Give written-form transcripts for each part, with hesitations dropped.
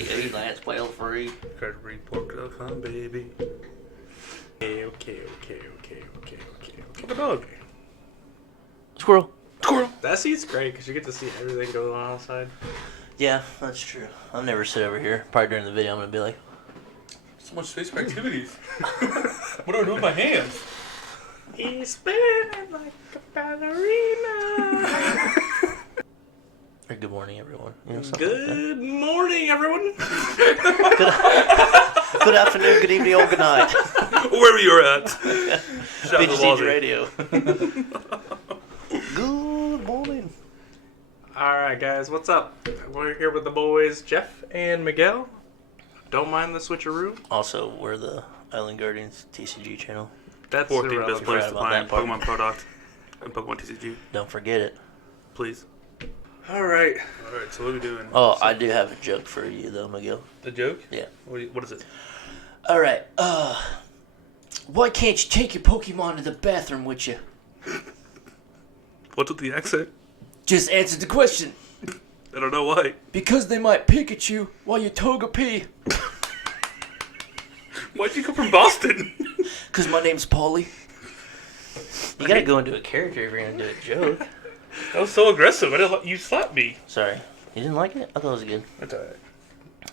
Hey, Lance, play all free. CreditReport.com, baby. Okay. What a dog. Squirrel. That seat's great because you get to see everything going on outside. Yeah, that's true. I'll never sit over here. Probably during the video, I'm gonna be like, So much space for activities. What do I do with my hands? He's spinning like a ballerina. or good morning, everyone. You know, something Good morning, everyone. Good afternoon, good evening, or good night. Wherever you're at. Shout out to BGC Walter. Radio. Good morning. Alright, guys, what's up? We're here with the boys, Jeff and Miguel. Don't mind the switcheroo. Also, we're the Island Guardians TCG channel. That's 14th best irrelevant. place to Forgot about find that part. Pokemon product and Pokemon TCG. Don't forget it. Please. Alright. Alright, so what are we doing? Oh, I do have a joke for you, though, Miguel. The joke? Yeah. What is it? All right. Why can't you take your Pokemon to the bathroom with you? What's with the accent? Just answer the question. I don't know why. Because they might pick at you while you toga pee. Why'd you come from Boston? Because my name's Paulie. You gotta go into a character if you're gonna do a joke. That was so aggressive. I didn't you slapped me. Sorry. You didn't like it? I thought it was good. That's alright.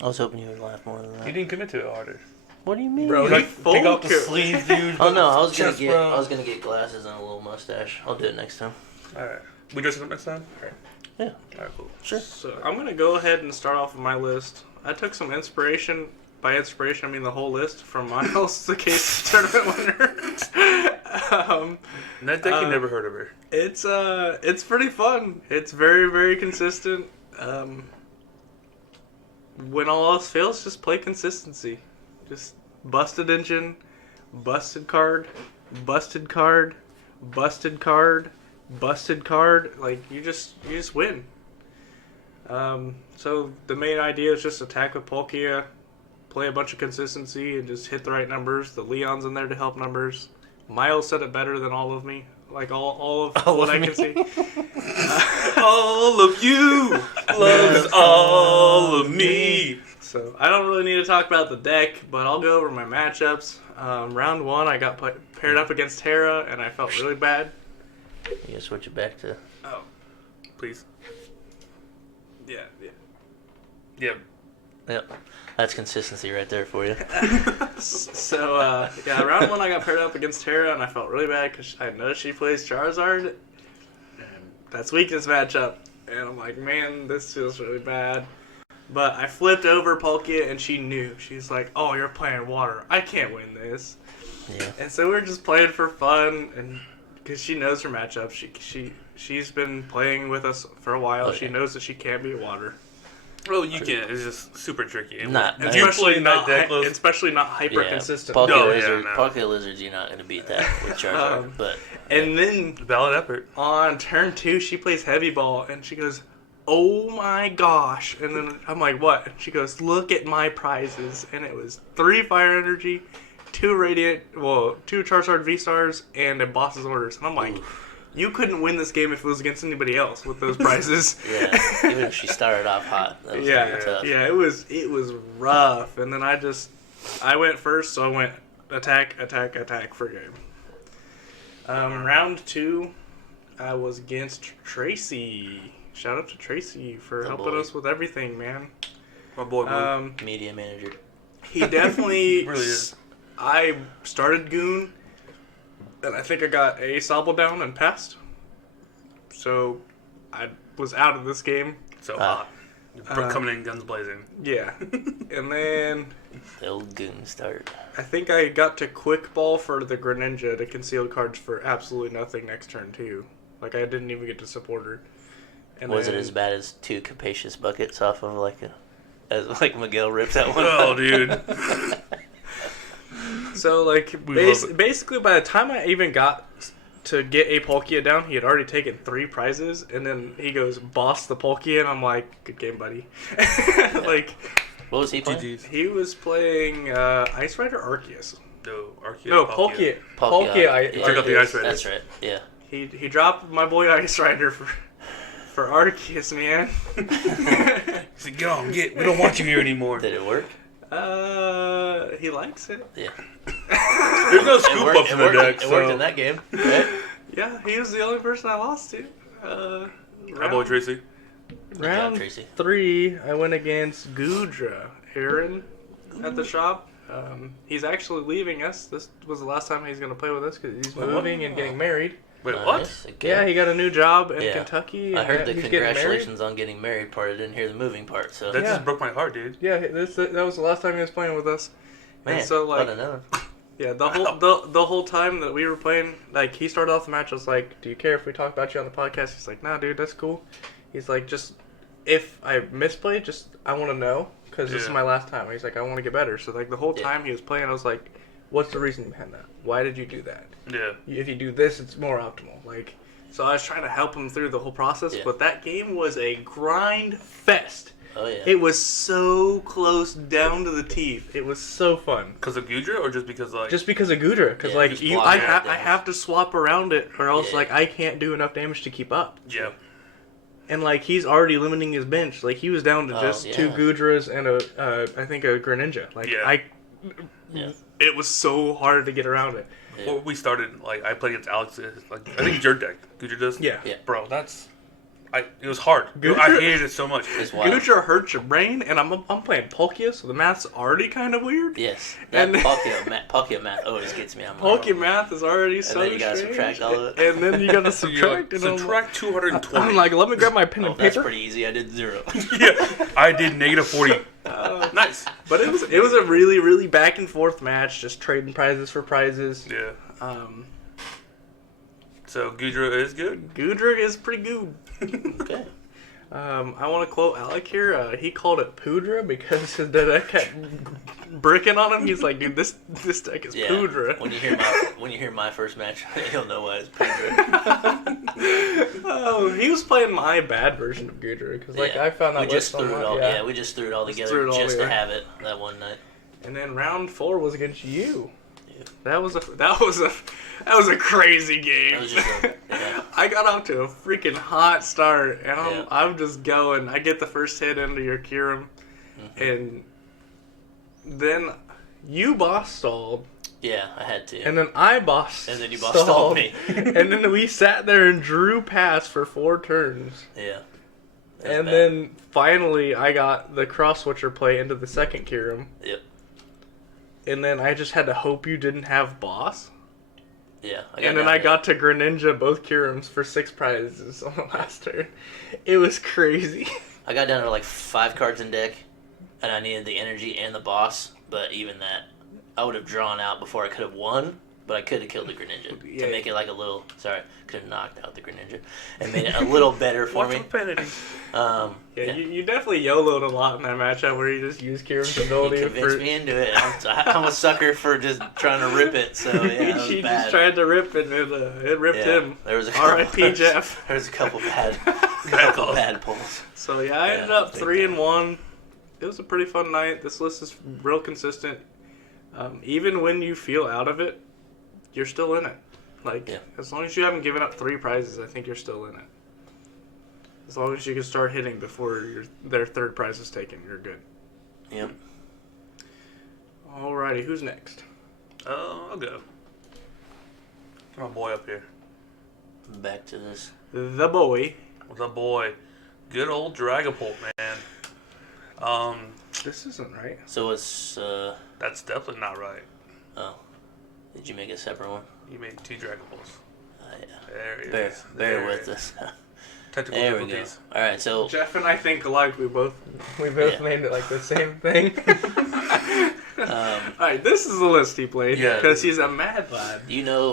I was hoping you would laugh more than that. You didn't commit to it harder. What do you mean? Bro, Like, full take off the kill. sleeves, dude. Oh no, I was Chest, bro. gonna get glasses and a little mustache. I'll do it next time. Alright. We dressing up next time? Alright. Yeah. Alright, cool. Sure. So I'm going to go ahead and start off with my list. I took some inspiration. By inspiration, I mean the whole list from Miles, the case tournament winner. That deck, you never heard of her. It's pretty fun. It's very, very consistent. When all else fails, just play consistency. Just busted engine, busted card, busted card, busted card, busted card. Like you just win. So the main idea is just attack with Palkia, play a bunch of consistency, and just hit the right numbers. The Leon's in there to help numbers. Miles said it better than all of me. Like all of All what of I me. can see. All of you loves all of me. So I don't really need to talk about the deck, but I'll go over my matchups. Round one, I got paired up against Terra, and I felt really bad. You gotta switch it back to. Oh, Please. yeah. Yeah. Yep. That's consistency right there for you. So, round one I got paired up against Terra, and I felt really bad because I know she plays Charizard, and that's weakness matchup. And I'm like, man, this feels really bad. But I flipped over Palkia, and she knew. She's like, oh, you're playing water. I can't win this. Yeah. And so we're just playing for fun, and because she knows her matchup. She's been playing with us for a while. Oh, She yeah. knows that she can beat water. Well, you can't. It's just super tricky. And Not- if you play that deck list, especially not hyper consistent. Palkia No, yeah, Lizard, no. Palkia Lizards, you're not going to beat that with Charizard. But And then valid effort. on turn 2, she plays heavy ball, and she goes, oh my gosh. And then I'm like, what? And she goes, look at my prizes. And it was 3 Fire Energy, 2 2 Charizard V-Stars, and a Boss's Orders. And I'm like, you couldn't win this game if it was against anybody else with those prizes. yeah, even if she started off hot, that was gonna be tough. Yeah, it was rough. And then I went first, so I went attack for game. Round 2, I was against Tracy. Shout out to Tracy for The helping boy. us with everything, man. My boy, Media manager. He definitely. Really is. I started Goon, and I think I got a Sobble down and passed. So I was out of this game. so hot. Coming in guns blazing. Yeah. And then The old goon start. I think I got to quick ball for the Greninja to conceal cards for absolutely nothing next turn too. Like I didn't even get to support her. And Was it then- as bad as 2 capacious buckets off of like Miguel ripped that one? Oh, dude. So like We love it. basically by the time I even got to get a Palkia down, he had already taken 3 prizes, and then he goes boss the Palkia, and I'm like, good game, buddy. Like What was he playing? GG's. he was playing Ice Rider Arceus. No, Arceus. No, Palkia. Palkia. Yeah, Took out the Ice Rider. That's right. Yeah. He dropped my boy Ice Rider for Arceus, man. He said, "Get on, we don't want you here anymore." Did it work? He likes it. Yeah. There's no scoop ups in the deck. It worked in that game. Right? Yeah, he was the only person I lost to. Hi, boy, Tracy. Round Tracy. 3, I went against Gudra, Aaron, at the shop. He's actually leaving us. This was the last time he's going to play with us because he's moving and getting married. Wait, what? Nice. Okay. Yeah, he got a new job in Kentucky. I heard the he's getting married. congratulations on getting married part. I didn't hear the moving part. So That just broke my heart, dude. Yeah, that was the last time he was playing with us. man, and so like, what another. yeah, the whole time that we were playing, like he started off the match. I was like, "Do you care if we talk about you on the podcast?" He's like, "Nah, dude, that's cool." He's like, "Just if I misplay, just I want to know because this is my last time." He's like, "I want to get better." So like the whole time he was playing, I was like, "What's the reason behind that? Why did you do that? Yeah. If you do this, it's more optimal." Like, so I was trying to help him through the whole process, but that game was a grind fest. Oh yeah. It was so close down to the teeth. It was so fun. Because of Gudra or just because like... Just because of Gudra, because like I have to swap around it, or else like I can't do enough damage to keep up. Yeah. And like he's already limiting his bench. Like he was down to just 2 Gudras and I think a Greninja. Like it was so hard to get around it. Yeah. Before we started, like I played against Alex. Like I think it's your deck. Gudra does. Yeah. Bro, it was hard. Gudra, I hated it so much. Gudra hurts your brain, and I'm playing Palkia, so the math's already kind of weird. Yes. That Palkia math always gets me. Palkia math is already so strange. And then you gotta subtract all of it. And then you gotta subtract. Like, subtract 220. I'm like, let me grab my pen and paper. That's pretty easy. I did 0. Yeah, I did -40. Nice. But it was a really, really back and forth match, just trading prizes for prizes. Yeah. So Gudra is good? Gudra is pretty good. Okay. I want to quote Alec here. He called it Pudra because the deck kept bricking on him. He's like, dude, this deck is Pudra. When you hear my first match, you'll know why it's Pudra. Oh, he was playing my bad version of Gudra because I found that we just threw it all. Yeah, we just threw it all together just to have it that one night. And then round 4 was against you. That was a crazy game. It was just I got off to a freaking hot start, and I'm just going. I get the first hit into your Kyurem, and then you boss stalled. Yeah, I had to. And then I boss And then you boss stalled me. And then we sat there and drew pass for 4 turns. Yeah. And then finally I got the cross switcher play into the second Kyurem. Yep. And then I just had to hope you didn't have boss. Yeah. And then I got to Greninja both Kyurems for 6 prizes on the last turn. It was crazy. I got down to like 5 cards in deck, and I needed the energy and the boss, but even that, I would have drawn out before I could have won, but I could have killed the Greninja to make it like a little... Sorry, could have knocked out the Greninja and made it a little better for me. You definitely YOLO'd a lot in that matchup where you just used Kyurem's ability. He convinced me into it. I'm a sucker for just trying to rip it, so yeah, he just tried to rip it, and it ripped him. There was a couple, R.I.P. Jeff. There was a couple bad pulls. So yeah, I ended up 3-1. It was a pretty fun night. This list is real consistent. Even when you feel out of it, you're still in it. As long as you haven't given up 3 prizes, I think you're still in it. As long as you can start hitting before their 3rd prize is taken, you're good. Yep. Alrighty, who's next? I'll go. Get my boy up here. Back to this. The boy. The boy. Good old Dragapult, man. This isn't right. So it's... That's definitely not right. Oh. Did you make a separate one? You made 2 Dragapults. Yeah. There it is. Bear with us. Technical there we go. difficulties. All right, so Jeff and I think alike. We both named it like the same thing. All right, this is the list he played because he's a mad lad.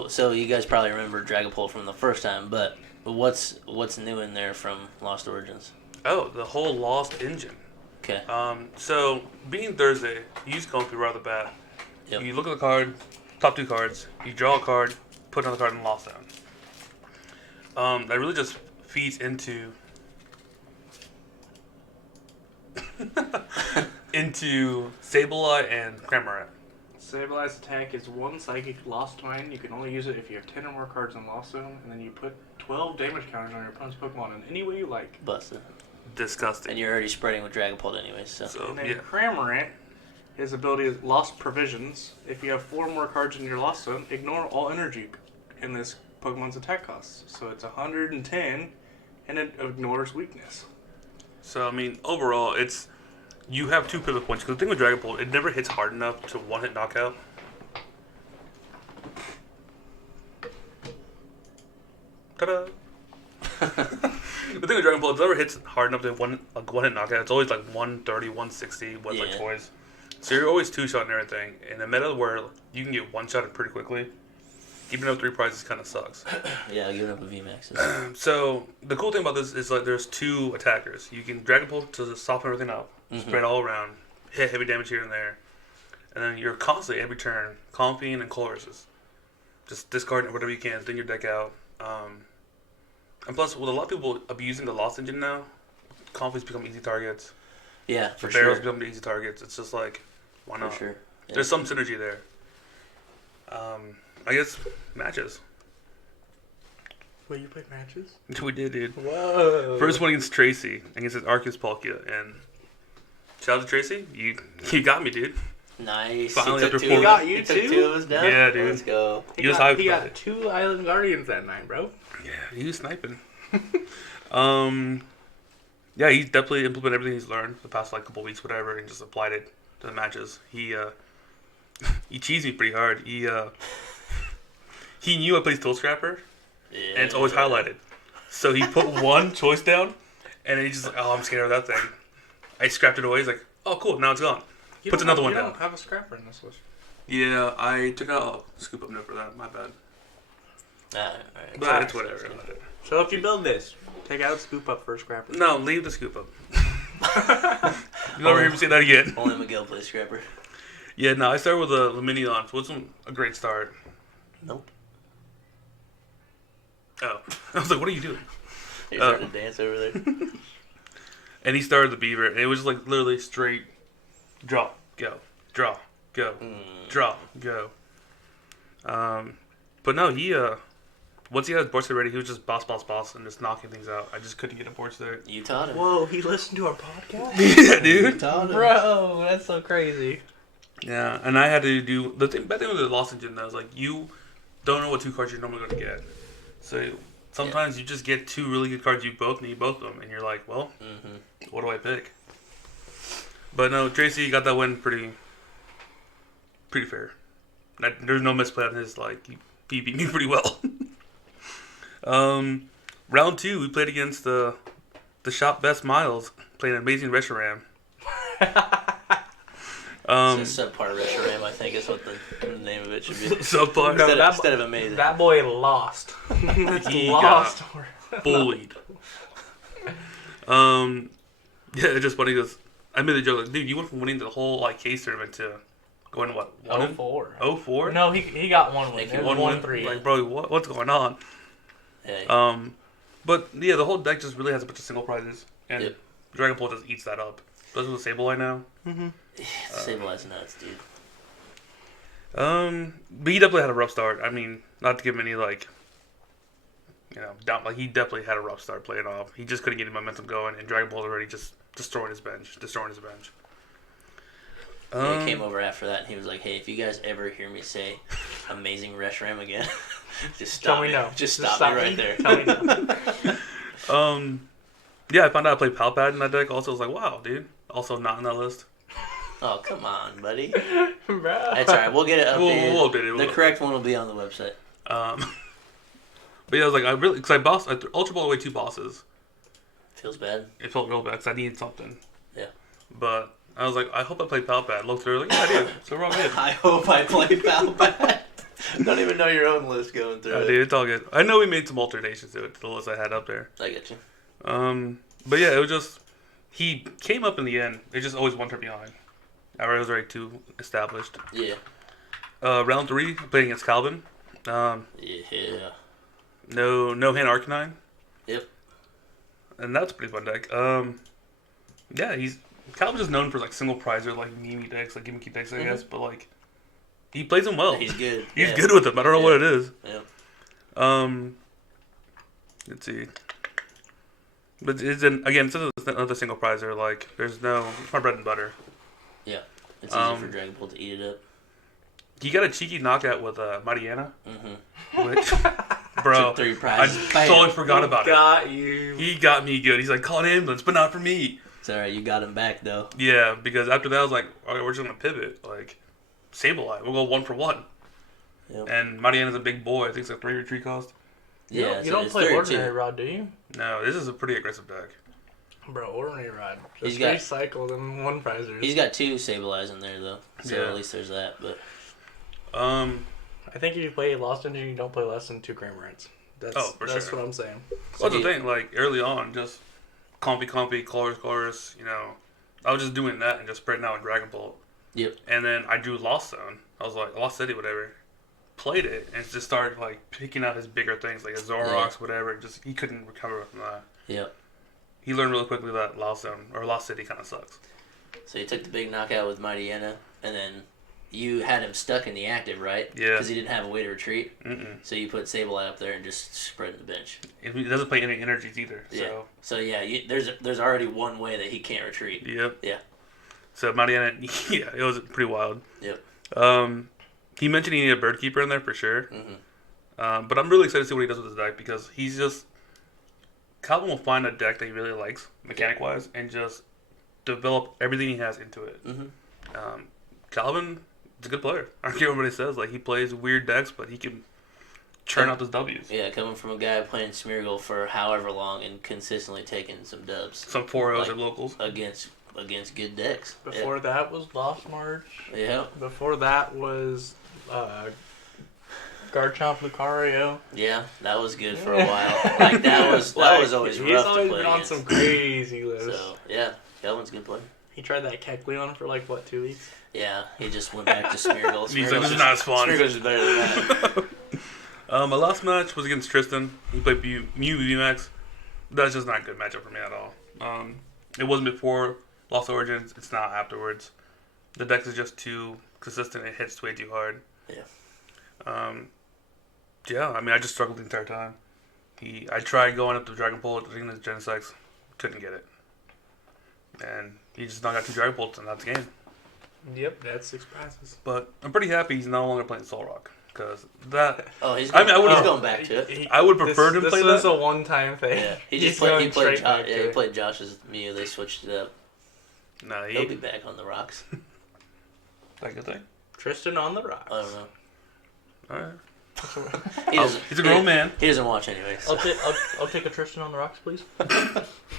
So you guys probably remember Dragapult from the first time, but what's new in there from Lost Origins? Oh, the whole Lost engine. Okay. So being Thursday, you use Comfy right off the bat. Yep. You look at the card, top 2 cards. You draw a card, put another card in Lost Zone. That really just feeds into Sableye and Cramorant. Sableye's attack is 1 Psychic Lost Mine. You can only use it if you have 10 or more cards in Lost Zone, and then you put 12 damage counters on your opponent's Pokemon in any way you like. Busted. disgusting. And you're already spreading with Dragapult anyways, so. And then yeah. Cramorant, his ability is Lost Provisions. If you have 4 more cards in your Lost Zone, ignore all energy in this Pokemon's attack costs. So it's 110, and it ignores weakness. So, I mean, overall, it's... You have 2 pivot points. Because the thing with Dragapult, it never hits hard enough to one-hit knockout. Ta-da! The thing with Dragapult, it never hits hard enough to one-hit knockout. It's always like 130, 160 with like toys. So you're always 2-shotting everything. In a meta where you can get 1-shotted pretty quickly, giving up 3 prizes kind of sucks. Yeah, giving up a VMAX. So the cool thing about this is like there's 2 attackers. You can Dragapult to soften everything up, spread all around, hit heavy damage here and there, and then you're constantly every turn comping and Colress's. Just discarding whatever you can, thin your deck out. And plus, with a lot of people abusing the Lost Engine now, compies become easy targets. Yeah, for sure. Barrels become easy targets. It's just like, why not? For sure. Yeah. There's some synergy there. I guess matches. Wait, you played matches? We did, dude. Whoa. First one against Tracy, against his Arceus Palkia, and shout out to Tracy. You got me, dude. Nice. Finally, after 4 He got you He took too? 2 of us down? Yeah, dude. Let's go. He was got, hyped he about got it. 2 Island Guardians that night, bro. Yeah, he was sniping. Yeah, he's definitely implemented everything he's learned the past like couple weeks, whatever, and just applied it to the matches. He cheesed me pretty hard. He knew I played Steel Scrapper, Yeah. and it's always highlighted. So he put one choice down, and then he's just like, "Oh, I'm scared of that thing." I scrapped it away. He's like, "Oh, cool, now it's gone." Puts another one down. You don't have a scrapper in this list. Yeah, I took out a scoop up note for that. My bad. Alright. But it's whatever. So if you build this, take out scoop up for a scrapper. No, leave the scoop up. You'll never even see that again. Only Miguel plays Scrapper. Yeah, no, I started with a Luminion. Wasn't a great start. Nope. Oh. I was like, what are you doing? You're starting to dance over there. And he started the Beaver, and it was like literally straight draw, go, draw, go, draw, go. But no, he, once he had his board set ready, he was just boss, and just knocking things out. I just couldn't get a board set. You taught him. Whoa, he listened to our podcast? Yeah, dude. You taught him. Bro, that's so crazy. Yeah, and I had to do bad thing with the Lost Engine though is like you don't know what 2 cards you're normally going to get. So sometimes you just get 2 really good cards you both need, both of them, and you're like, well, what do I pick? But no, Tracy got that win pretty fair. There's no misplay on his, like, he beat me pretty well. Round 2, we played against the shop best Miles, playing an amazing Reshiram. It's a subpar Reshiram, I think is what the name of it should be. Subpar. Instead of amazing. That boy lost. He lost. got bullied. Yeah, it's just funny because I made the joke like, dude, you went from winning the whole like case tournament to going what? 0-4. 0-4? No, he got 1 win. Like, It he was won 1-3. Like, bro, what's going on? Yeah. But yeah, the whole deck just really has a bunch of single prizes, and Yep. Dragapult just eats that up. Does with Sableye now. Sableye's nuts, dude. But he definitely had a rough start. I mean, not to give him any like, down. Like he definitely had a rough start playing off. He just couldn't get any momentum going, and Dragapult already just destroying his bench. Yeah, he came over after that and he was like, "Hey, if you guys ever hear me say amazing Reshiram again, just stop Tell me no. Just stop me right there." Tell me no. Yeah, I found out I played Palpad in that deck. Also, I was like, wow, dude. Also not on that list. Oh, come on, buddy. Bro. That's alright. We'll get it updated. We'll update it. The correct one will be on the website. But yeah, I was like, because I Ultra Ball away 2 bosses. Feels bad. It felt real bad because I needed something. Yeah. But I was like, I hope I played Palpad. Looked through, like, yeah, I did. So we're all good. I hope I played Palpad. Don't even know your own list going through it. Dude, it's all good. I know we made some alterations to it, to the list I had up there. I get you. But yeah, it was just, he came up in the end. It just always 1 turn behind. I was already 2 established. Yeah. Round 3, playing against Calvin. Yeah. No hand Arcanine. Yep. And that's a pretty fun deck. Yeah, Calvin's just known for like single prizer, like Mimi decks, like gimmicky decks, I guess. But like, he plays them well. He's good. He's good with them. I don't know what it is. Yep. Let's see. But again, since it's another single prizer, like there's no it's my bread and butter. Yeah, it's easy for Dragon Ball to eat it up. He got a cheeky knockout with Mariana, which, Took bro, 3 I prizes. totally forgot about it. Got you. He got me good. He's like, call an ambulance, but not for me. It's alright, you got him back though. Yeah, because after that I was like, all right, we're just gonna pivot, like Sableye, we'll go 1 for 1. Yep. And Mariana's a big boy. I think it's like 3 retreat cost. Yeah, You don't play Ordinary Rod, do you? No, this is a pretty aggressive deck. Bro, Ordinary Rod. He's Just got- recycled and 1 prizers. He's got 2 Sableyes in there though, so Yeah. at least there's that. But I think if you play Lost Engine, you don't play less than 2 Cramorants. That's for sure. what I'm saying. Well, that's the thing. Like early on, just compy, chorus. You know, I was just doing that and just spreading out with Dragon Bolt. Yep. And then I drew Lost Zone. I was like Lost City, whatever. Played it and just started like picking out his bigger things, like his Zoroarks, whatever. Just he couldn't recover from that. Yep. He learned really quickly that Lost Zone or Lost City kind of sucks. So you took the big knockout with Mightyena, and then you had him stuck in the active, right? Yeah. Because he didn't have a way to retreat. Mm-mm. So you put Sableye up there and just spread the bench. He doesn't play any energies either. Yeah. So yeah, there's already one way that he can't retreat. Yep. Yeah. So Mariana, yeah, it was pretty wild. Yep. He mentioned he needed a bird keeper in there for sure. Mm-hmm. But I'm really excited to see what he does with his deck because he's just Calvin will find a deck that he really likes mechanic wise and just develop everything he has into it. Mm-hmm. Calvin is a good player. I don't care what anybody says. Like he plays weird decks, but he can churn out those W's. Yeah, coming from a guy playing Smeargle for however long and consistently taking some dubs. Some 4-0s at locals. Against good decks. Before that was Lost March. Yeah. Before that was Garchomp Lucario. Yeah, that was good for a while. Like that was always He's rough always to play been on against. some crazy lists. So yeah, Calvin's a good player. He tried that Kecleon for like what, 2 weeks? Yeah, he just went back to Smeargle. He's like, this is not as fun. Smeargle's just better than that. My last match was against Tristan. He played Mew VMAX. That's just not a good matchup for me at all. It wasn't before Lost Origins. It's not afterwards. The deck is just too consistent. It hits way too hard. Yeah. Yeah, I mean, I just struggled the entire time. I tried going up to Dragon Bolt, doing the Genesects, couldn't get it. And he just knocked out 2 Dragon Bolts, and that's the game. Yep, that's 6 prizes. But I'm pretty happy he's no longer playing Soul Rock. Because that... Oh, he's I going back to it. I would prefer him to play that. This is a one-time thing. Yeah, he He's just played. He going played. straight back to He it. played Josh's Mew. They switched it up. No, He'll be back on the rocks. That good thing? Tristan on the rocks. I don't know. Alright. He's a grown man. He doesn't watch anyway. So. I'll take a Tristan on the rocks, please.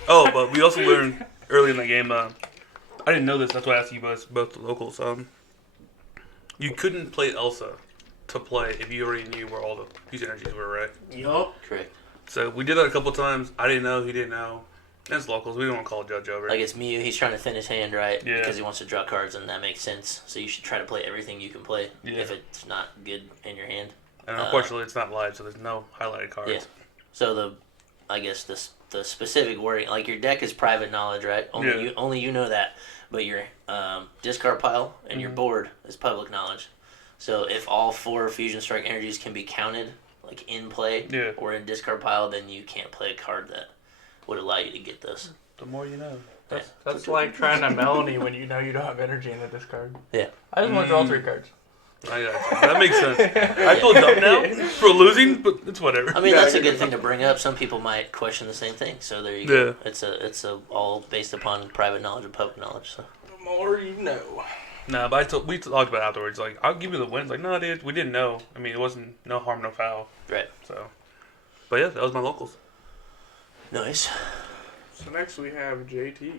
Oh, but we also learned early in the game, I didn't know this, that's why I asked you guys, both the locals. You couldn't play Elsa to play if you already knew where all the fusion energies were, right? Yup. Correct. So we did that a couple times. I didn't know, he didn't know. That's locals. We don't want to call a judge over. Like it's Mew. He's trying to thin his hand, right? Yeah. Because he wants to draw cards, and that makes sense. So you should try to play everything you can play Yeah. if it's not good in your hand. And unfortunately, it's not live, so there's no highlighted cards. Yeah. So I guess the specific wording, like your deck is private knowledge, right? Only you know that. But your discard pile and your board is public knowledge. So if all 4 Fusion Strike energies can be counted, like in play or in discard pile, then you can't play a card that would allow you to get those. The more you know. That's like trying to Melanie when you know you don't have energy in the discard. Yeah. I just want to draw 3 cards. That makes sense. I feel dumb now for losing, but it's whatever. I mean, that's a good thing to bring up. Some people might question the same thing. So there you go. It's a all based upon private knowledge and public knowledge. So. The more you know. Nah, but we talked about it afterwards. Like, I'll give you the wins. Like, no, dude, we didn't know. I mean, it wasn't no harm, no foul. Right. So, but yeah, that was my locals. Nice. So next we have JT.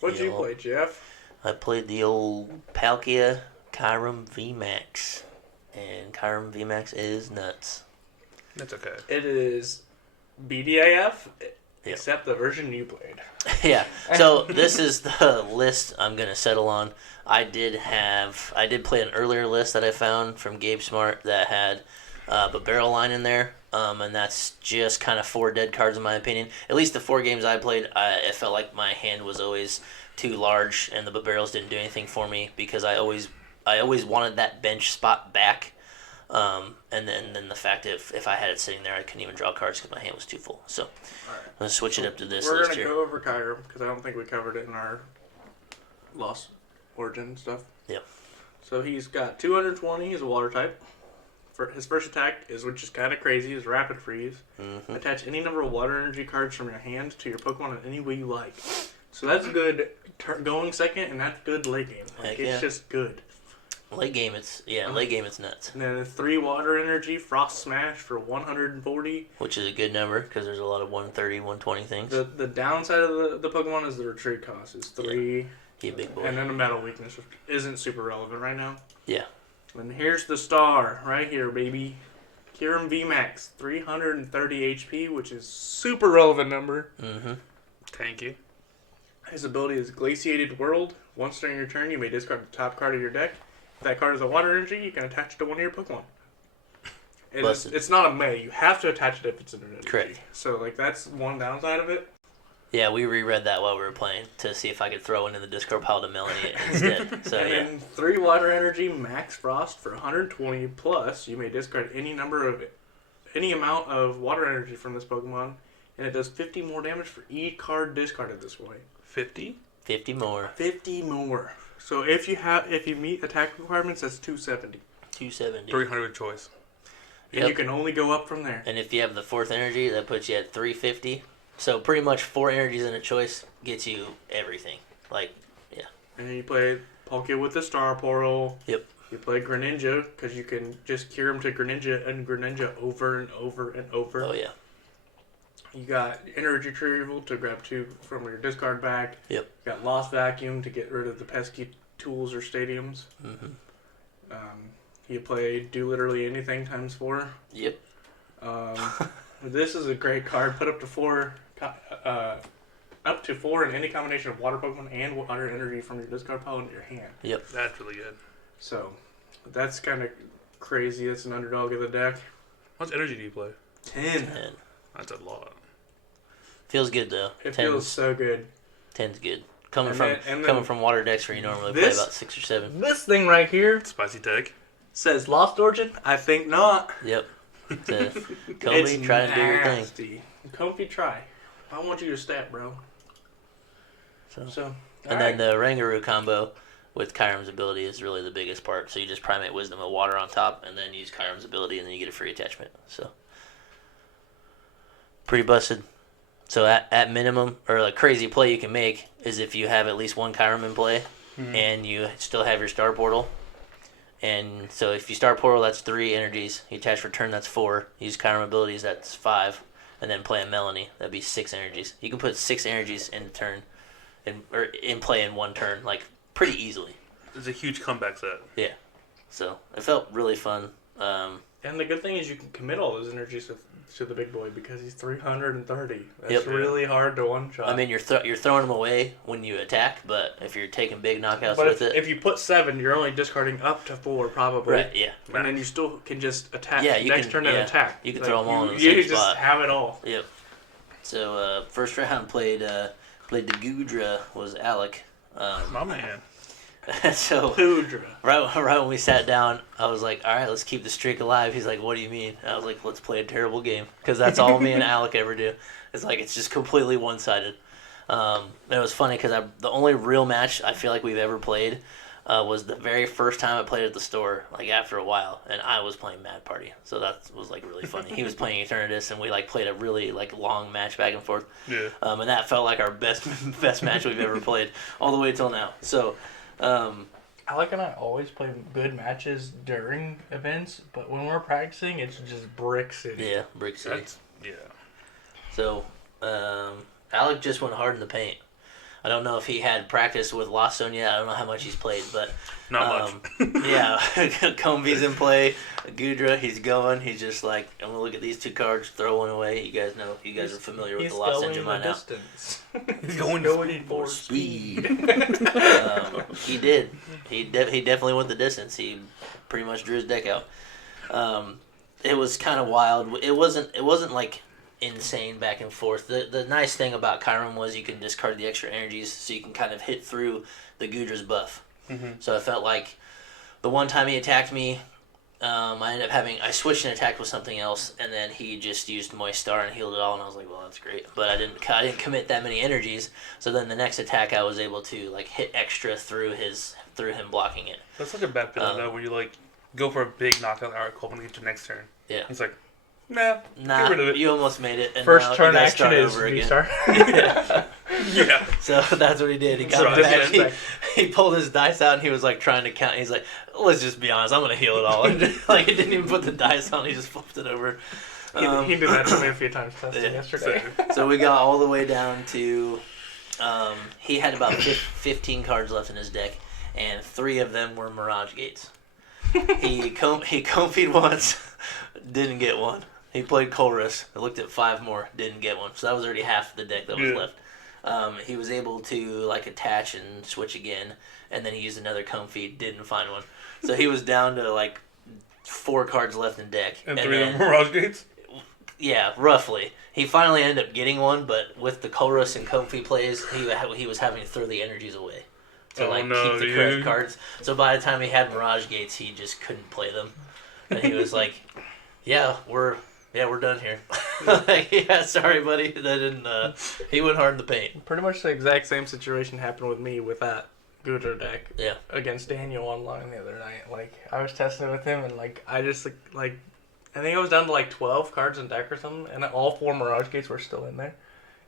What'd you play, Jeff? I played the old Palkia Kyurem VMAX. And Kyurem VMAX is nuts. That's okay. It is BDAF, except the version you played. Yeah. So this is the list I'm gonna settle on. I did play an earlier list that I found from Gabe Smart that had a barrel line in there. And that's just kind of 4 dead cards in my opinion. At least the 4 games I played, it felt like my hand was always too large, and the barrels didn't do anything for me because I always wanted that bench spot back. And then the fact that if I had it sitting there, I couldn't even draw cards because my hand was too full. So I'm going to switch it up to this We're list going to here. go over Kyram because I don't think we covered it in our Lost Origin stuff. Yep. So he's got 220. He's a water type. His first attack which is kind of crazy, is Rapid Freeze. Mm-hmm. Attach any number of water energy cards from your hand to your Pokemon in any way you like. So that's good going second, and that's good late game. Like, it's just good. Late game, it's nuts. And then 3 water energy, Frost Smash for 140. Which is a good number because there's a lot of 130, 120 things. The downside of the Pokemon is the retreat cost is 3. Yeah, big boy. And then the metal weakness, which isn't super relevant right now. Yeah. And here's the star right here, baby. Kyurem VMAX, 330 HP, which is super relevant number. Mm-hmm. Thank you. His ability is Glaciated World. Once during your turn, you may discard the top card of your deck. If that card is a water energy, you can attach it to one of your Pokemon. It's not a may. You have to attach it if it's an energy. Correct. So, like, that's one downside of it. Yeah, we reread that while we were playing to see if I could throw it in the discard pile to Melanie instead. So, and then 3 water energy, Max Frost for 120 plus. You may discard any amount of water energy from this Pokemon, and it does 50 more damage for each card discarded this way. 50? 50 more. 50 more. So if you meet attack requirements, that's 270. 270. 300 choice. And you can only go up from there. And if you have the 4th energy, that puts you at 350. So pretty much 4 energies in a choice gets you everything. Like, yeah. And then you play Palkia with the Star Portal. Yep. You play Greninja, because you can just cure him to Greninja and Greninja over and over and over. Oh, yeah. You got Energy Retrieval to grab 2 from your discard bag. Yep. You got Lost Vacuum to get rid of the pesky tools or stadiums. Mm-hmm. You play Do Literally Anything times 4. Yep. This is a great card. Put up to 4 in any combination of water Pokemon and water energy from your discard pile into your hand. Yep. That's really good. So, that's kind of crazy. That's an underdog of the deck. How much energy do you play? 10. 10. That's a lot. Feels good, though. It feels so good. 10's good. Coming And from water decks where you normally play about 6 or 7. This thing right here Spicy tech. says Lost Origin. I think not. Yep. So, Kobe, try to do your thing. Nasty. Kobe, try. I want you to stat, bro. So And then the Rangaroo combo with Kyram's ability is really the biggest part. So you just Primate Wisdom with water on top, and then use Kyram's ability, and then you get a free attachment. So pretty busted. So at minimum, or a crazy play you can make is if you have at least one Kyram in play, and you still have your Star Portal. And so if you Star Portal, that's 3 energies. You attach for turn, that's 4. Use Kyram abilities, that's 5. And then play a Melanie, that'd be 6 energies. You can put 6 energies in turn, or in play in one turn, like pretty easily. It's a huge comeback set. Yeah. So it felt really fun. And the good thing is you can commit all those energies to the big boy because he's 330. That's Yep. really hard to one shot. I mean, you're throwing them away when you attack, but if you're taking big knockouts but with if you put 7, you're only discarding up to 4 probably. right? Yeah. And then you still can just attack. Yeah, you next can- turn and yeah. attack. You can throw 'em all in the You same just spot. have it all. Yep. So first round played the Gudra was Alec. My man. So Poodra. right when we sat down, I was like, all right, let's keep the streak alive. He's like, what do you mean? I was like, let's play a terrible game. Because that's all me and Alec ever do. It's like, it's just completely one-sided. And it was funny because the only real match I feel like we've ever played was the very first time I played at the store, like after a while. And I was playing Mad Party. So that was like really funny. He was playing Eternatus, and we like played a really like long match back and forth. Yeah. And that felt like our best match we've ever played all the way till now. So... Alec and I always play good matches during events, but when we're practicing, it's just Brick City. yeah, Brick City. Yeah. So, Alec just went hard in the paint. I don't know if he had practice with Lost Zone yet. I don't know how much he's played, but... Not much. Yeah, Comby's in play. Gudra, he's going. He's just like, I'm going to look at these 2 cards, throw one away. You guys know, you guys are familiar with the Lost Engine by now. He's going for Speed. He did. He definitely went the distance. He pretty much drew his deck out. It was kind of wild. It wasn't like insane back and forth. The nice thing about Kyram was you can discard the extra energies, so you can kind of hit through the Gudra's buff. Mm-hmm. So it felt like the one time he attacked me, I ended up I switched an attack with something else, and then he just used Moist Star and healed it all, and I was like, well, that's great. But I didn't commit that many energies, so then the next attack I was able to like hit extra through him blocking it. That's such a bad feeling though, where you like go for a big knockout arc hoping to get your next turn. Yeah. It's like, nah, get rid of it. You almost made it. And First now turn you gotta action start is over again. V-Star. Yeah. So that's what he did. He got So back. He pulled his dice out and he was like trying to count. He's like, let's just be honest, I'm gonna heal it all. Like he didn't even put the dice on. He just flipped it over. He did that to me a few times testing yesterday. So we got all the way down to. He had about 15 cards left in his deck, and 3 of them were Mirage Gates. He comfied once, didn't get one. He played Colress. I looked at 5 more, didn't get one. So that was already half the deck that was left. He was able to like attach and switch again, and then he used another comfy, didn't find one. So he was down to like 4 cards left in deck. And 3 of them Mirage Gates? Yeah, roughly. He finally ended up getting one, but with the Colress and comfy plays, he was having to throw the energies away to keep the correct cards. So by the time he had Mirage Gates, he just couldn't play them. And he was like, "Yeah, we're done here." Like, yeah, sorry, buddy. That didn't. He went hard in the paint. Pretty much the exact same situation happened with me with that Gujo deck. Yeah. Against Daniel online the other night. Like, I was testing it with him, and like I just like I think I was down to like 12 cards in deck or something, and all 4 Mirage Gates were still in there.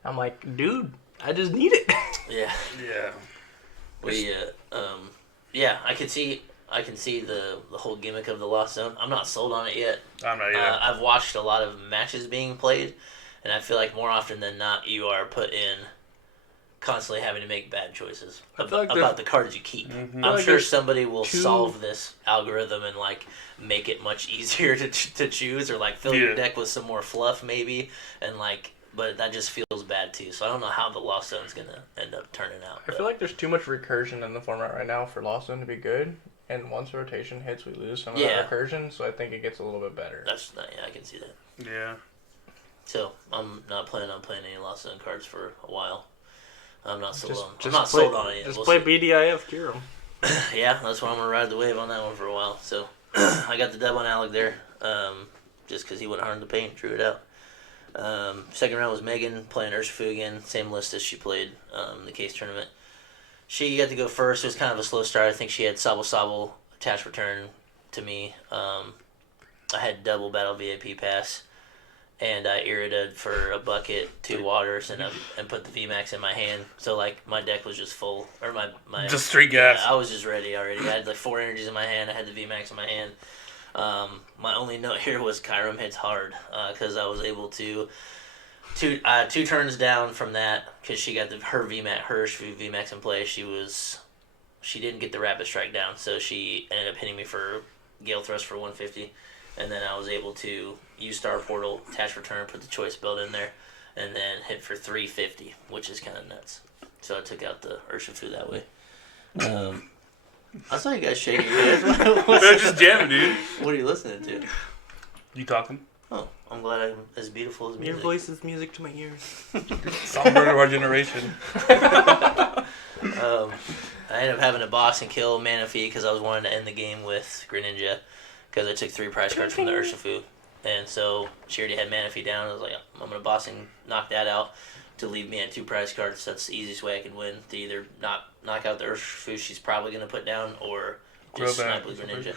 I'm like, dude, I just need it. Yeah. Yeah. I can see the whole gimmick of the Lost Zone. I'm not sold on it yet. I'm not yet. I've watched a lot of matches being played, and I feel like more often than not, you are put in constantly having to make bad choices about the cards you keep. Mm-hmm. I'm sure somebody will solve this algorithm and like make it much easier to choose, or like fill your deck with some more fluff maybe, and like, but that just feels bad too. So I don't know how the Lost Zone's gonna end up turning out. I feel like there's too much recursion in the format right now for Lost Zone to be good. And once rotation hits, we lose some of that recursion. So I think it gets a little bit better. I can see that. Yeah. So I'm not planning on playing any Lost Zone cards for a while. I'm not sold on. Just I'm not play, sold on it yet. Just We'll play see. BDIF, cure them. Yeah, that's why I'm gonna ride the wave on that one for a while. So I got the dub on Alec there, just because he went hard in the paint, drew it out. Second round was Megan playing Urshifu again, same list as she played the case tournament. She got to go first. It was kind of a slow start. I think she had Sobble attach return to me. I had double battle VIP pass, and I Irrited for a bucket, 2 waters, and put the VMAX in my hand. So like my deck was just full, or my just straight gas. I was just ready already. I had like 4 energies in my hand. I had the VMAX in my hand. My only note here was Kyrum hits hard, because I was able to 2 turns down from that, because she got her VMAX in play. She didn't get the rapid strike down, so she ended up hitting me for Gale Thrust for 150, and then I was able to use Star Portal, attach return, put the choice build in there, and then hit for 350, which is kind of nuts. So I took out the Urshifu that way. I saw you guys shaking your heads. They're just jamming, dude. What are you listening to? You talking? Oh, I'm glad I'm as beautiful as music. Your voice is music to my ears. Songbird of our generation. I ended up having a boss and kill Manaphy because I was wanting to end the game with Greninja, because I took 3 prize cards from the Urshifu. And so she already had Manaphy down. I was like, I'm going to boss and knock that out to leave me at 2 prize cards. That's the easiest way I can win, to either knock out the Urshifu she's probably going to put down, or just snipe with Greninja.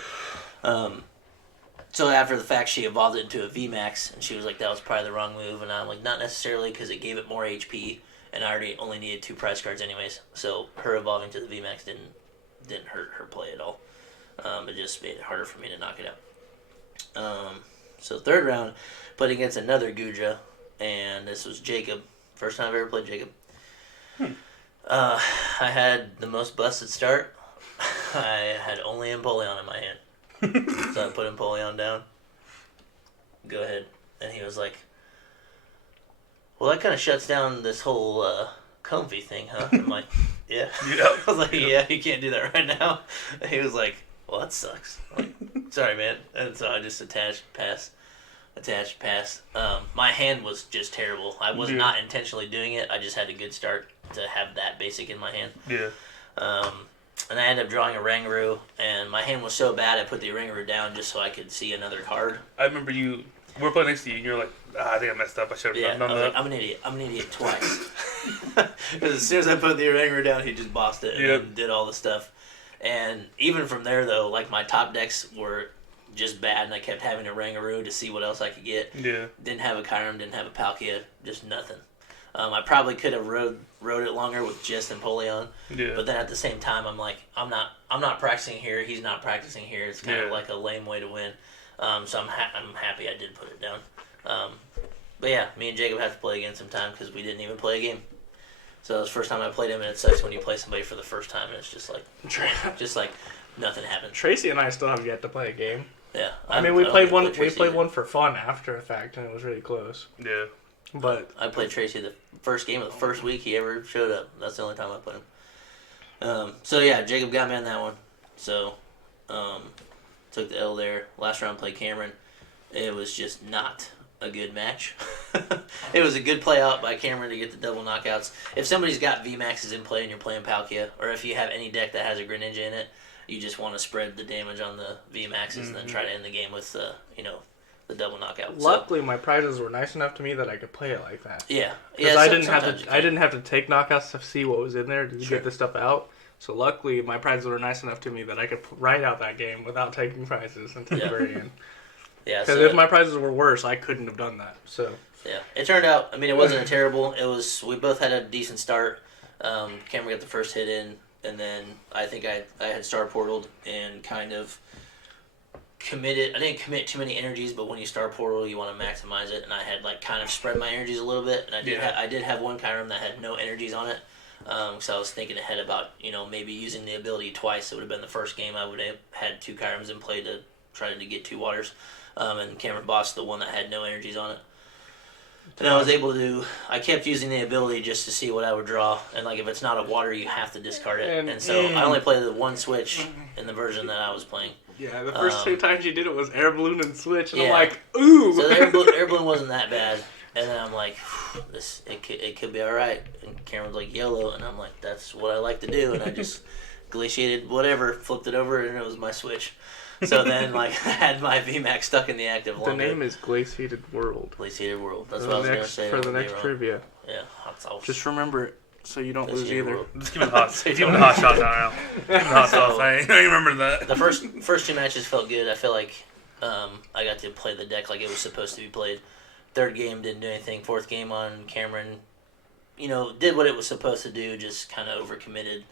So after the fact, she evolved it into a VMAX, and she was like, that was probably the wrong move. And I'm like, not necessarily, because it gave it more HP, and I already only needed 2 prize cards anyways. So her evolving to the VMAX didn't hurt her play at all. It just made it harder for me to knock it out. So third round, played against another Guja, and this was Jacob. First time I've ever played Jacob. I had the most busted start. I had only Empoleon in my hand. So I put Empoleon down. Go ahead. And he was like, well, that kind of shuts down this whole comfy thing, huh? I'm like, yeah. I was like, yeah, you can't do that right now. And he was like, well, that sucks. I'm like, sorry, man. And so I just attached, pass. My hand was just terrible. I was not intentionally doing it. I just had a good start to have that basic in my hand. Yeah. and I ended up drawing a Rangaroo, and my hand was so bad I put the Rangaroo down just so I could see another card. I remember we were playing next to you, and you're like, I think I messed up. I should have done that. Like, I'm an idiot. I'm an idiot twice. Because as soon as I put the Rangaroo down, he just bossed it and then did all the stuff. And even from there, though, like my top decks were just bad, and I kept having a Rangaroo to see what else I could get. Yeah. Didn't have a Kyurem, didn't have a Palkia, just nothing. I probably could have rode it longer with just Empoleon. Yeah. But then at the same time, I'm like, I'm not practicing here. He's not practicing here. It's kind of like a lame way to win. So I'm happy I did put it down. But yeah, me and Jacob have to play again sometime because we didn't even play a game. So it was the first time I played him, and it sucks when you play somebody for the first time, and it's just like nothing happened. Tracy and I still have yet to play a game. Yeah. I mean, we played one. We played one for fun after the fact, and it was really close. Yeah. But I played Tracy the first game of the first week he ever showed up. That's the only time I played him. So yeah, Jacob got me on that one. So took the L there. Last round played Cameron. It was just not a good match. It was a good play out by Cameron to get the double knockouts. If somebody's got VMAXs in play and you're playing Palkia, or if you have any deck that has a Greninja in it, you just want to spread the damage on the VMAXs and then try to end the game with the double knockout. Luckily, my prizes were nice enough to me that I could play it like that. Yeah, because I didn't have to take knockouts to see what was in there to get this stuff out. So luckily, my prizes were nice enough to me that I could write out that game without taking prizes until the very end. Yeah, because if my prizes were worse, I couldn't have done that. So yeah, it turned out. I mean, it wasn't a terrible. It was. We both had a decent start. Cameron got the first hit in, and then I think I had star portaled and kind of committed. I didn't commit too many energies, but when you star portal, you want to maximize it, and I had like kind of spread my energies a little bit, and I did have one Kyurem that had no energies on it. So I was thinking ahead about maybe using the ability twice. It would have been the first game I would have had two Kyurems in play to try to get two waters. And Cameron bossed the one that had no energies on it. And I was able to I kept using the ability just to see what I would draw. And like if it's not a water, you have to discard it. And so I only played the one switch in the version that I was playing. Yeah, the first two times you did it was air balloon and switch. And I'm like, ooh! So the air balloon wasn't that bad. And then I'm like, it could be alright. And Cameron's like, YOLO. And I'm like, that's what I like to do. And I just glaciated whatever, flipped it over, and it was my switch. So then, I had my VMAX stuck in the active longer. The name is Glaciated World. Glaciated World. That's what I was going to say. For the next trivia. Yeah, hot sauce. Just remember it so you don't lose either. Just give it hot. Give it a hot shot now. Give it hot sauce. I remember that. The first two matches felt good. I feel like I got to play the deck like it was supposed to be played. Third game didn't do anything. Fourth game on Cameron, did what it was supposed to do. Just kind of overcommitted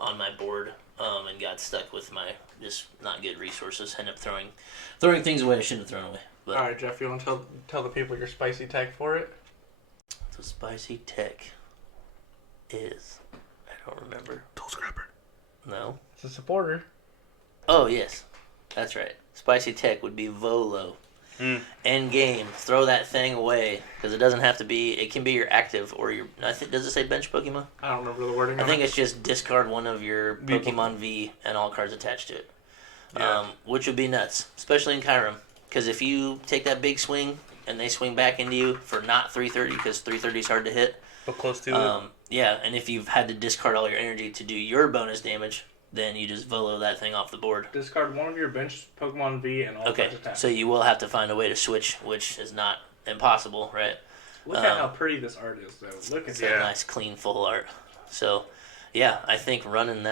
on my board. And got stuck with my just not good resources. Ended up throwing things away I shouldn't have thrown away. But all right, Jeff, you want to tell the people your spicy tech for it? The spicy tech is I don't remember. Tool Scrapper. No. It's a supporter. Oh yes, that's right. Spicy tech would be Volo. End game, throw that thing away because it doesn't have to be. It can be your active or your. Does it say bench Pokemon? I don't remember the wording. I think it's just discard one of your Pokemon V and all cards attached to it, which would be nuts, especially in Kyurem. Because if you take that big swing and they swing back into you for not 330, because 330 is hard to hit. But close to it. Yeah, and if you've had to discard all your energy to do your bonus damage, then you just Volo that thing off the board. Discard one of your bench Pokemon V and all cards attached. So you will have to find a way to switch, which is not impossible, right? Look at how pretty this art is, though. Look at that. It's nice, clean, full art. So, yeah, I think running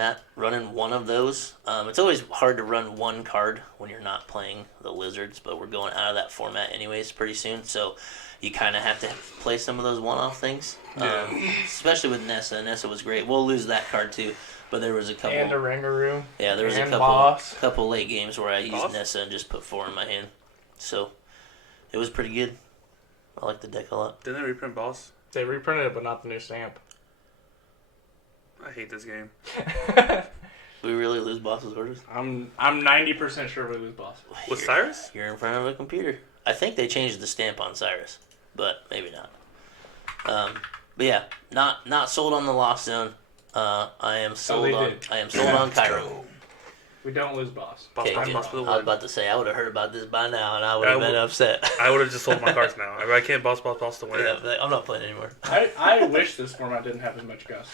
one of those. It's always hard to run one card when you're not playing the Lizards, but we're going out of that format anyways pretty soon. So you kind of have to play some of those one-off things, especially with Nessa. Nessa was great. We'll lose that card too. But there was a couple. And a Rangaroo. Yeah, there was a couple late games where I used Nessa and just put 4 in my hand. So, it was pretty good. I like the deck a lot. Didn't they reprint Boss? They reprinted it, but not the new stamp. I hate this game. We really lose Boss's orders? I'm 90% sure we lose Boss. With Cyrus? You're in front of a computer. I think they changed the stamp on Cyrus, but maybe not. But yeah, not sold on the Lost Zone. I am sold on Kyurem. We don't lose Boss. Okay, I was about to say I would have heard about this by now, and I would have been upset. I would have just sold my cards now. I can't boss to win. Yeah, I'm not playing anymore. I wish this format didn't have as much Gus.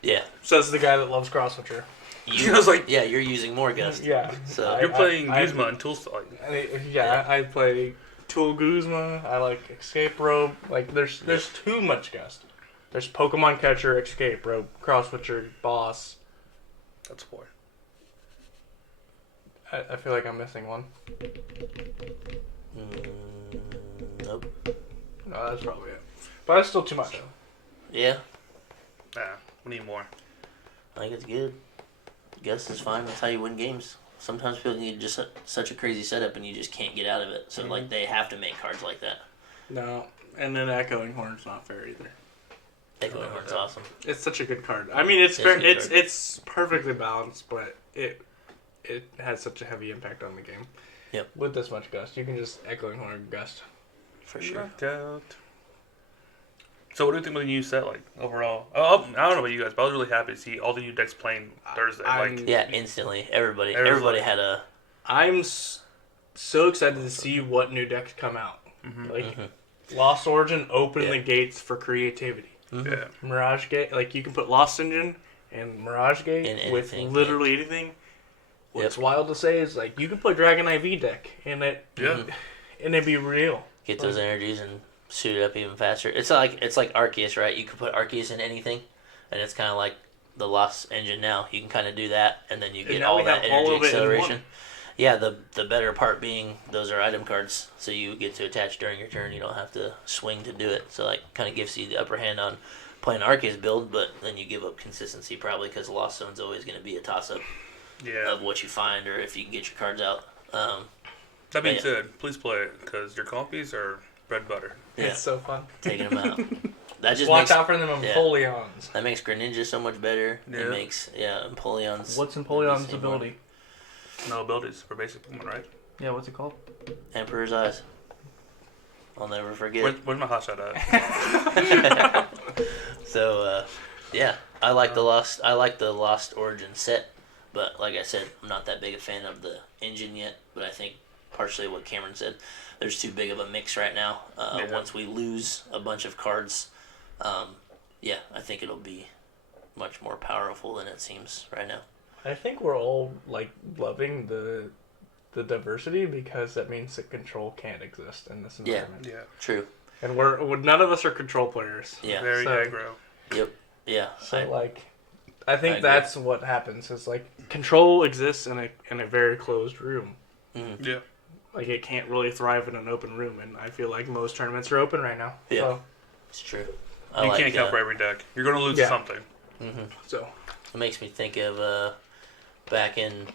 Yeah. Says the guy that loves Cross Switcher. I was like, yeah, you're using more gust. Yeah. So you're playing Guzma and Tool Style. I play Tool Guzma. I like Escape Rope. Like, there's too much gust. There's Pokemon Catcher, Escape Rope, Cross Switcher, Boss. That's 4. I feel like I'm missing one. Nope. No, that's probably it. But that's still too much. Yeah, Nah, we need more. I think it's good. Gust is fine. That's how you win games. Sometimes people need just such a crazy setup and you just can't get out of it. So like they have to make cards like that. No, and then Echoing Horn's not fair either. Echoing Horn's awesome. It's such a good card. I mean, it's perfectly balanced, but it has such a heavy impact on the game. Yep. With this much gust, you can just Echoing Horn gust. For sure. Knocked out. So what do you think of the new set, like, overall? I don't know about you guys, but I was really happy to see all the new decks playing Thursday. Yeah, instantly. Everybody had a... I'm so excited to see what new decks come out. Lost Origin opened the gates for creativity. Yeah. Mirage Gate, like, you can put Lost Engine and Mirage Gate with literally anything. What's wild to say is, like, you can put Dragon IV deck and it'd be real. Get those energies and suit it up even faster. It's like Arceus, right? You can put Arceus in anything, and it's kind of like the Lost Engine now. You can kind of do that, and then you get all that energy acceleration. Yeah, the better part being those are item cards, so you get to attach during your turn. You don't have to swing to do it. So like, kind of gives you the upper hand on playing Arceus build, but then you give up consistency probably because Lost Zone's always going to be a toss-up of what you find or if you can get your cards out. That being said, please play it because your compies are bread butter. Yeah. It's so fun. Taking them out. That just watch out for them Empoleons. That makes Greninja so much better. Yeah. It makes Empoleons. What's Empoleon's ability? No abilities for basic Pokemon, right? Yeah, what's it called? Emperor's Eyes. I'll never forget. Where's my hot shot at? So, I like the Lost Origin set, but like I said, I'm not that big a fan of the engine yet. But I think partially what Cameron said, there's too big of a mix right now. Once we lose a bunch of cards, I think it'll be much more powerful than it seems right now. I think we're all like loving the diversity because that means that control can't exist in this environment. Yeah, true. And we're none of us are control players. Yeah, very aggro. Yep. Yeah. So I think that's what happens. Is like control exists in a very closed room. Mm-hmm. Yeah. Like it can't really thrive in an open room, and I feel like most tournaments are open right now. Yeah, so. It's true. You can't count for every deck. You're going to lose something. Mm-hmm. So it makes me think of back in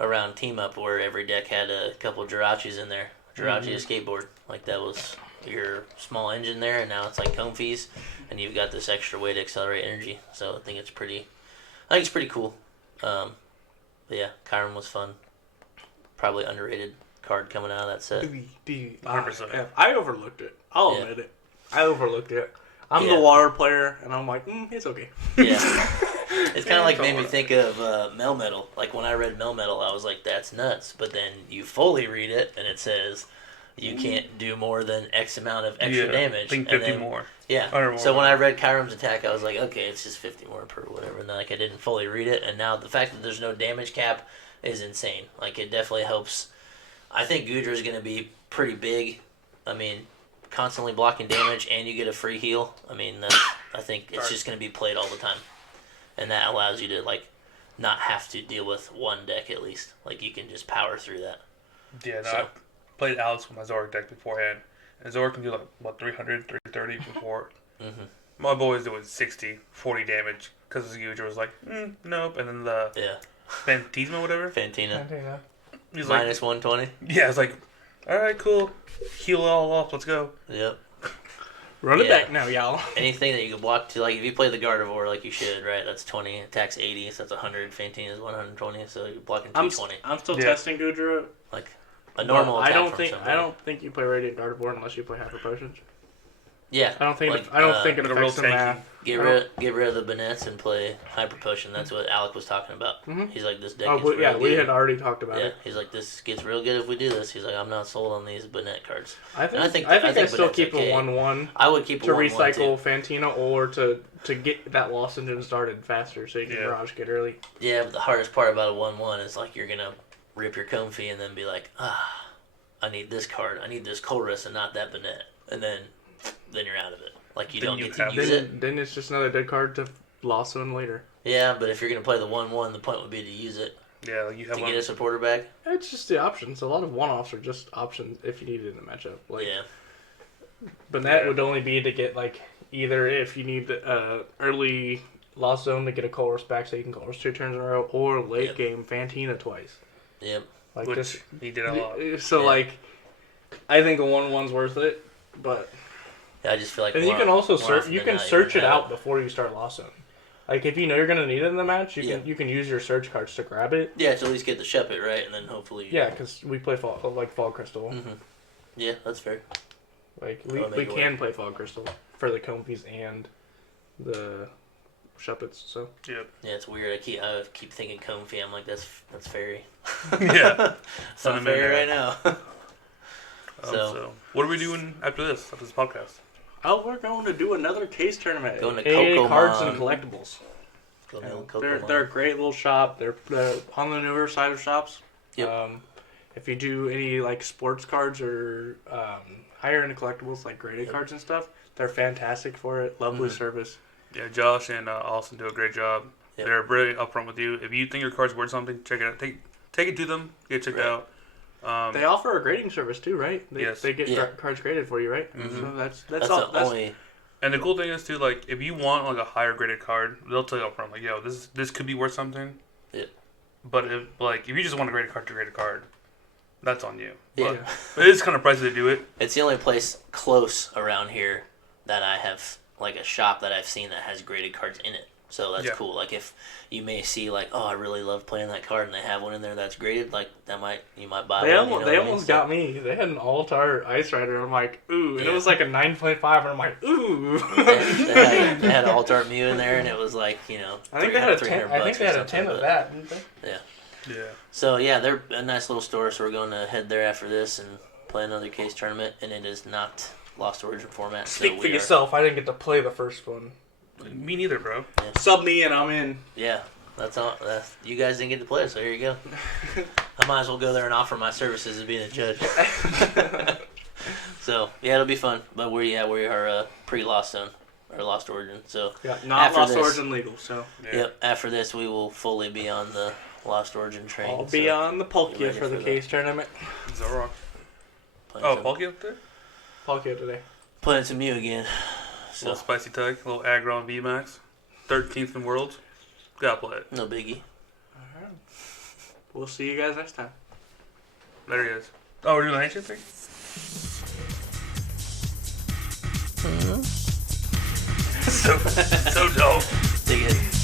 around Team Up where every deck had a couple of Jirachis in there. Jirachi a skateboard. Like that was your small engine there, and now it's like Comfeys, and you've got this extra way to accelerate energy. So I think it's pretty cool. But yeah, Chiron was fun. Probably underrated card coming out of that set. 100%. I overlooked it. I'll admit it. I overlooked it. I'm the water player, and I'm like, it's okay. Yeah. It's kind of like made me think of Melmetal. Like when I read Melmetal, I was like, that's nuts. But then you fully read it, and it says you can't do more than X amount of extra damage. I think 50 more. Yeah. So when I read Chiron's attack, I was like, okay, it's just 50 more per whatever. And then I didn't fully read it. And now the fact that there's no damage cap is insane. Like it definitely helps. I think Gudra is going to be pretty big. I mean, constantly blocking damage and you get a free heal. I mean, I think it's just going to be played all the time. And that allows you to, not have to deal with one deck at least. Like, you can just power through that. Yeah, I played Alex with my Zoric deck beforehand. And Zoric can do, 300, 330 before. Mm-hmm. My boys doing 60, 40 damage. Because the Gudra was like, nope. And then the Fantasma, whatever. Fantina. He's minus 120. Yeah, it's like, all right, cool. Heal it all off. Let's go. Yep. Run it back now, y'all. Anything that you can block to, if you play the Gardevoir like you should, right? That's 20. Attacks 80, so that's 100. Fantina is 120, so you're blocking 220. I'm still testing Gudra. Like a normal attack I don't think you play Radiant Gardevoir unless you play Hyper Potions. Yeah. I don't think like, it the real affects the tanky. math. Get rid of the bonnets and play hyper potion. That's what Alec was talking about. Mhm. He's like, this deck Oh, is real good. we had already talked about Yeah, it. he's like, this gets real good if we do this. He's like, I'm not sold on these bonnet cards. I think I I think still Bonnet's keep okay. a 1/1 I would keep to a 1/1 recycle too. Fantina or to get that lost engine started faster so you can Mirage get early. Yeah, but the hardest part about a 1/1 is like you're gonna rip your Comfy and then be like, I need this card. I need this Colress and not that bonnet, and then you're out of it. Like you don't get to use it. Then it's just another dead card to lasso in later. Yeah, but if you're gonna play the 1/1, the point would be to use it Yeah, like you have to one. get a supporter back. It's just the options. A lot of one-offs are just options if you need it in a matchup. Like, Yeah. But that would only be to get like either if you need early lost zone to get a Colress back so you can Colress 2 turns in a row, or late game Fantina twice. Yep. Like Which this, he did a lot. So like, I think a 1/1's worth it, but I just feel like. and you can also search. You can search it out it. before you start lost zone. Like if you know you're gonna need it in the match, you can use your search cards to grab it. Yeah, to at least get the Shepit right, and then hopefully. Yeah, because we play fall crystal. Mm-hmm. Yeah, that's fair. Like That'll we make it can work. play fall crystal for the Comfies and the Shepits. So Yep. Yeah, it's weird. I keep thinking Comfy. I'm like, that's fairy. Yeah. It's not fairy right now. So, what are we doing after this podcast? oh, we're going to do another case tournament. Going to AA cards Kokomon. and collectibles. Go to They're a great little shop. They're on the newer side of shops. Yep. If you do any like sports cards or higher end collectibles like graded cards and stuff, they're fantastic for it. Lovely service. Yeah, Josh and Austin do a great job. Yep. They're really upfront with you. If you think your card's worth something, check it out. Take it to them. Get it checked out. They offer a grading service too, right? Yes. They get cards graded for you, right? Mhm. So That's the only. And the cool thing is too, like if you want like a higher graded card, they'll tell you upfront, like, yo, this could be worth something. Yeah. But if you just want a graded card to grade a card, that's on you. Yeah. But it is kind of pricey to do it. It's the only place close around here that I have like a shop that I've seen that has graded cards in it. So that's cool. Like if you may see like, oh, I really love playing that card, and they have one in there that's graded, like you might buy one. They almost got me. They had an Altar Ice Rider. I'm like, ooh, and it was like a 9.5, and I'm like, ooh. they had an Alt-Art Mew in there, and it was like, I think they had a 300 10. I think bucks they or had a something, 10 of but- that, didn't they? Yeah. Yeah. So yeah, they're a nice little store. So we're going to head there after this and play another case tournament, and it is not Lost Origin format. Speak for yourself. I didn't get to play the first one. Me neither, bro. Sub me and I'm in. Yeah, that's all. You guys didn't get to play, so here you go. I might as well go there and offer my services as being a judge. So yeah, it'll be fun. But we are pre-Lost Zone or Lost Origin. So Yeah, not after Lost this- Origin legal. So Yeah. Yep. After this, we will fully be on the Lost Origin train. I'll be on the get Palkia ready for the for case tournament. Zorok. playing Oh, some- Palkia up there? Palkia today. playing some Mew again. A So little spicy tag, a little aggro on VMAX. 13th in Worlds. Gotta play it. no biggie. Alright. We'll see you guys next time. There he is. Oh, we're doing the ancient thing? so dope. Dig it.